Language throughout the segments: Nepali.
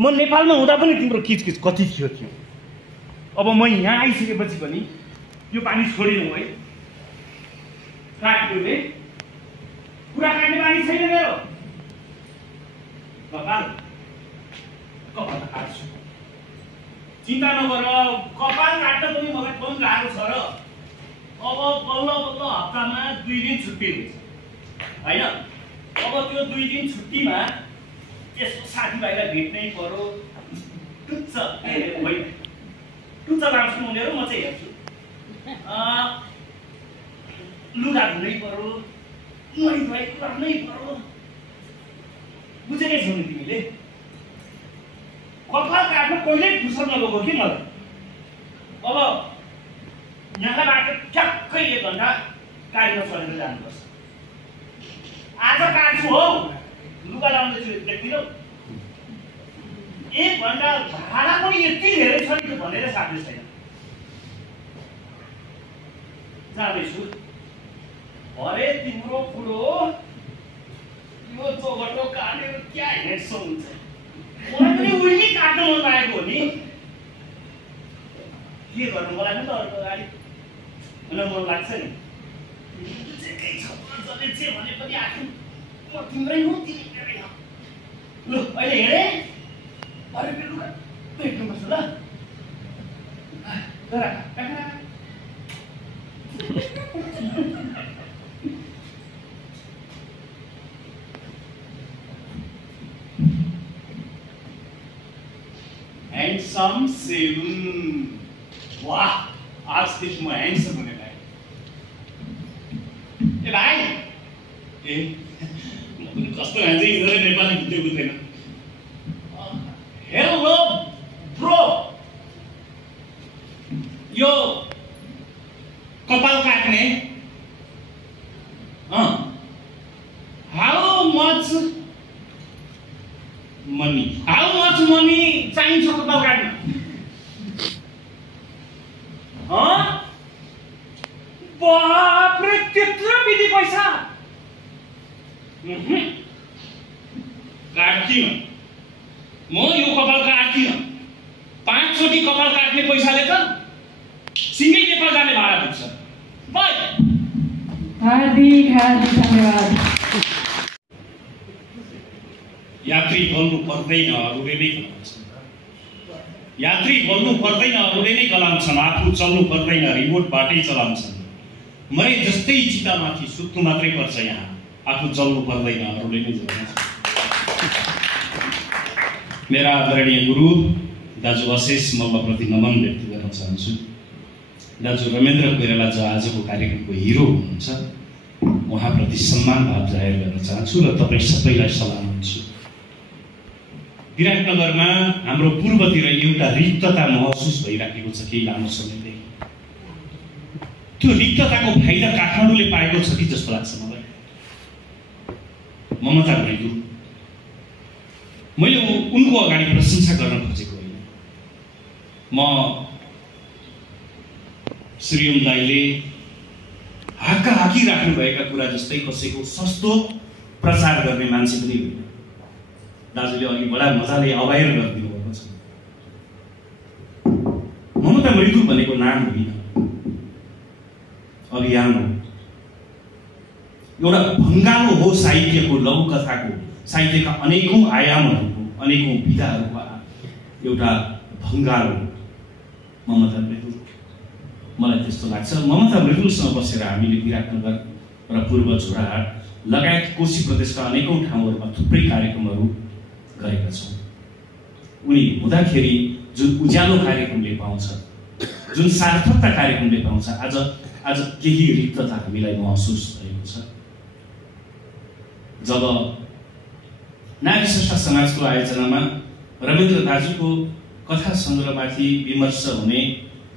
म नेपालमा हुँदा पनि तिम्रो किचकिच कति थियो। अब म यहाँ आइसकेपछि पनि यो पानी छोडिनौ है। काट्नुले कुरा काट्ने बानी छैन मेरो। कपाल काट्छु, चिन्ता नगर। कपाल काट्न पनि मलाई कम गाह्रो छ र अब बल्ल बल्ल हप्तामा 2 दिन छुट्टी हुन्छ हैन। अब त्यो 2 दिन छुट्टीमा यसो साथीभाइलाई भेट्नै पर्यो। टुच्च लाउँछु उनीहरू, म चाहिँ हेर्छु। लुगा धुनै पर्यो, नुहाइ गर्नै पर्यो। बुझेकै छौ नि तिमीले? कपाल काट्नु कहिल्यै फुर्सद नगएको कि मलाई। अब यहाँबाट ठ्याक्कै 1 घन्टा गाडीमा चढेर जानुपर्छ। आज काट्छु हौ, लुगा लाउँदैछु देख्दिनौ। 1 घन्टा भाडा पनि यति धेरै छ नि भनेर साध्य छैन। जाँदैछु। अरे तिम्रो कुरो यो चोगटो काटेर क्या हेड्सम हुन्छ। मलाई पनि उल्टी काट्नु मन लागेको हो नि। के गर्नु, मलाई पनि त अर्को गाडी हुन मन लाग्छ नि। जेकै छ जसले जे भने पनि आखिर म तिम्रै हो, तिमी मेरै हो। लु अहिले हिँडे। अरे लुगा भेट्नुपर्छ ल। Handsome salon. वाह, आजदेखि म ह्यान्डसम हुने भाइ। ए भाइ, ए म पनि कस्तो हाँजे हिँडेर नेपाली बुझ्दै बुझ्दैन। हेलो ब्रो, यो कपाल काट्ने हाउ मच मनी चाहिन्छ कपाल काट्न? बाप्रे, त्यत्रो बिधी पैसा? काट्दिन म यो कपाल काट्दिन। 5 चोटि कपाल काट्ने पैसाले त सिँगै नेपाल जाने भाडा पुग्छ। बाई। हार्दिक धन्यवाद। यात्री बोल्नु पर्दैन, अरूले नै गलाउँछन्। यात्री बोल्नु पर्दैन, अरूले नै गलाउँछन्। आफू चल्नु पर्दैन, रिमोटबाटै चलाउँछन्। मरे जस्तै चितामाथि सुत्नु मात्रै पर्छ यहाँ। आफू चल्नु पर्दैन, अरूले नै चलाउँछन्। मेरा आदरणीय गुरु दाजु अशेष मल्लप्रति नमन व्यक्त गर्न चाहन्छु। दाजु रमेन्द्र कोइराला जो आजको कार्यक्रमको हिरो हुनुहुन्छ, उहाँप्रति सम्मान भाव जाहेर गर्न चाहन्छु र तपाईँ सबैलाई सलाम हुन्छु। विराटनगरमा हाम्रो पूर्वतिर एउटा रिक्तता महसुस भइराखेको छ केही लामो समयदेखि। त्यो रिक्तताको फाइदा काठमाडौँले पाएको छ कि जस्तो लाग्छ मलाई। ममता मृदु, मैले उनको अगाडि प्रशंसा गर्न खोजेको होइन। म श्रीम दाइले हाकी राख्नुभएका कुरा जस्तै कसैको सस्तो प्रचार गर्ने मान्छे पनि होइन। दाजुले अघि बडा मजाले अवायर गरिदिनु भएको छ। ममता मृदु भनेको नाम होइन, अभियान हो। एउटा भङ्गालो हो साहित्यको, लघुकथाको, साहित्यका अनेकौं आयामहरूको, अनेकौं विधाहरूको एउटा भङ्गालो ममता मृदु। मलाई त्यस्तो लाग्छ। ममता मृदुसँग बसेर हामीले विराटनगर र पूर्व झोराहाट लगायत कोशी प्रदेशका अनेकौं ठाउँहरूमा थुप्रै कार्यक्रमहरू गरेका छौँ। उनी हुँदाखेरि जुन उज्यालो कार्यक्रमले पाउँछ, जुन सार्थकता कार्यक्रमले पाउँछ, आज केही रिक्तता हामीलाई महसुस भएको छ। जब नारी स्रष्टा समाजको आयोजनामा रमेन्द्र दाजुको कथा सङ्ग्रहमाथि विमर्श हुने,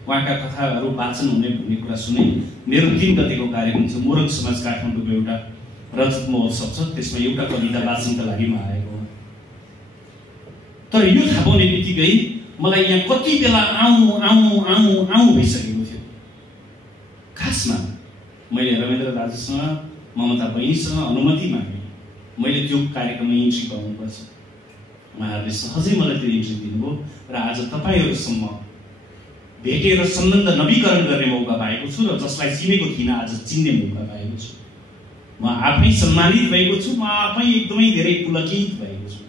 उहाँका कथाहरू वाचन हुने भन्ने कुरा सुने। मेरो 3 गतेको कार्यक्रम छ, मोरङ समाज काठमाडौँको एउटा रजत महोत्सव छ, त्यसमा एउटा कविता वाचनका लागि म आएको हो। तर यो थाहा पाउने बित्तिकै मलाई यहाँ कति बेला आउँ भइसकेको थियो। खासमा मैले रमेन्द्र दाजुसँग, ममता बहिनीसँग अनुमति मागेँ। मैले त्यो कार्यक्रममा इन्ट्री पाउनुपर्छ। उहाँहरूले सहजै मलाई त्यो इन्ट्री दिनुभयो र आज तपाईँहरूसम्म भेटेर सम्बन्ध नवीकरण गर्ने मौका पाएको छु र जसलाई चिनेको थिइनँ आज चिन्ने मौका पाएको छु। म आफै सम्मानित भएको छु, म आफै एकदमै धेरै पुलकित भएको छु।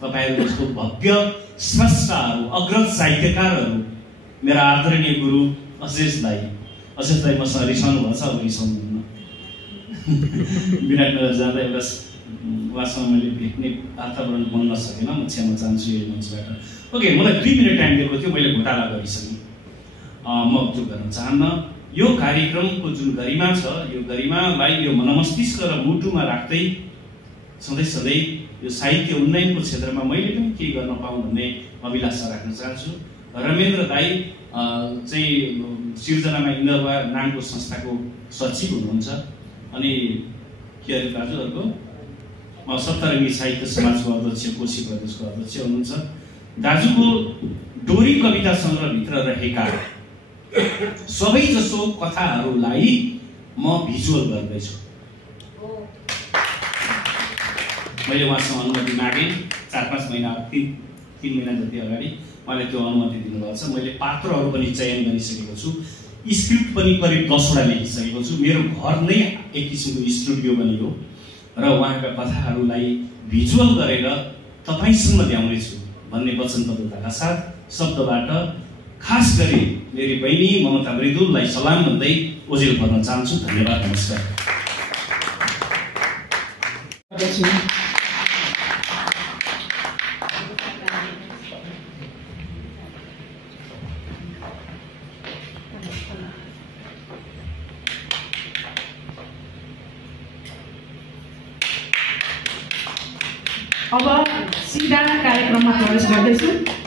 तपाईँहरू जस्तो भव्य स्रष्टाहरू, अग्रज साहित्यकारहरू, मेरा आदरणीय गुरु अशेष दाई मसँग रिसाउनु भएको छ, अब रिसाउनुहुन्न। विराटनगर जाँदा एउटा उहाँसँग मैले भेट्ने वातावरण बन्न सकेन, म क्षमा चाहन्छु यो मञ्चबाट। ओके, मलाई 2 मिनट टाइम दिएको थियो, मैले घोटाला गरिसकेँ, म त्यो गर्न चाहन्न। यो कार्यक्रमको जुन गरिमा छ, यो गरिमालाई यो मनमस्तिष्क र मुटुमा राख्दै सधैँ यो साहित्य उन्नयनको क्षेत्रमा मैले पनि केही गर्न पाऊँ भन्ने अभिलाषा राख्न चाहन्छु। रमेन्द्र दाई चाहिँ सिर्जनामा इन्दरवा नामको संस्थाको सचिव हुनुहुन्छ, अनि के अरे दाजुहरूको सप्तरङ्गी साहित्य समाजको अध्यक्ष, कोशी प्रदेशको अध्यक्ष हुनुहुन्छ। दाजुको डोरी कविता सङ्ग्रहभित्र रहेका सबै जसो कथाहरूलाई म भिजुअल गर्दैछु। मैले उहाँसँग अनुमति मागेँ 4-5 महिना 3 महिना जति अगाडि, उहाँले त्यो अनुमति दिनुभएको छ। मैले पात्रहरू पनि चयन गरिसकेको छु, स्क्रिप्ट पनि करिब 10वटा लेखिसकेको छु। मेरो घर नै एक किसिमको स्टुडियो पनि हो र उहाँका कथाहरूलाई भिजुअल गरेर तपाईँसम्म ल्याउनेछु भन्ने वचनबद्धताका साथ शब्दबाट खास गरी मेरी बहिनी ममता मृदुललाई सलाम भन्दै ओजेल भर्न चाहन्छु। धन्यवाद, नमस्कार। अब सिधा कार्यक्रममा प्रवेश गर्दैछु।